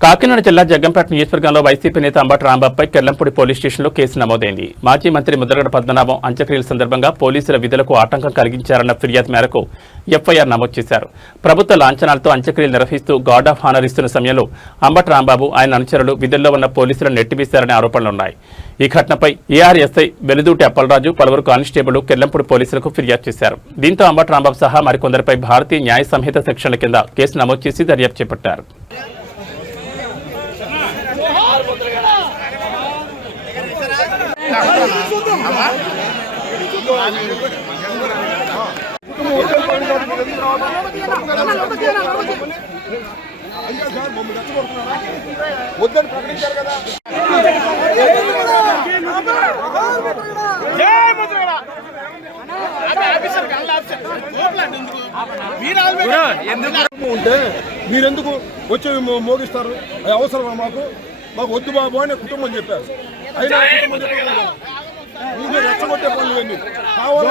కాకినాడ జిల్లా జగ్గంపేట నియోజకవర్గంలో వైసీపీ నేత అంబటి రాంబాబుపై కెల్లంపూడి పోలీస్ స్టేషన్లో కేసు నమోదైంది. మాజీ మంత్రి ముద్రగడ పద్మనాభం అంత్యక్రియల సందర్భంగా పోలీసుల విధులకు ఆటంకం కలిగించారన్న ఫిర్యాదు మేరకు ఎఫ్ఐఆర్ నమోదు చేశారు. ప్రభుత్వ లాంఛనాలతో అంత్యక్రియలు నిర్వహిస్తూ గార్డ్ ఆఫ్ హానర్ ఇస్తున్న సమయంలో అంబటి రాంబాబు ఆయన అనుచరులు విధుల్లో ఉన్న పోలీసులను నెట్టివేశారనే ఆరోపణలున్నాయి. ఈ ఘటనపై ఏఆర్ఎస్ఐ వెలుదూటి అప్పలరాజు పలువురు కానిస్టేబుల్ కెల్లంపూడి పోలీసులకు ఫిర్యాదు చేశారు. దీంతో అంబటి రాంబాబు సహా మరికొందరిపై భారతీయ న్యాయ సంహిత సెక్షన్ల కింద కేసు నమోదు చేసి దర్యాప్తు చేపట్టారు. వద్దని ప్రకటించారు కదా. ఉంటే మీరెందుకు వచ్చి మోగిస్తారు? అది అవసరమా? మాకు వద్దు బాబు అని కుటుంబం చెప్పారు. అయినా రెచ్చగొట్టే పనులు కావాలి.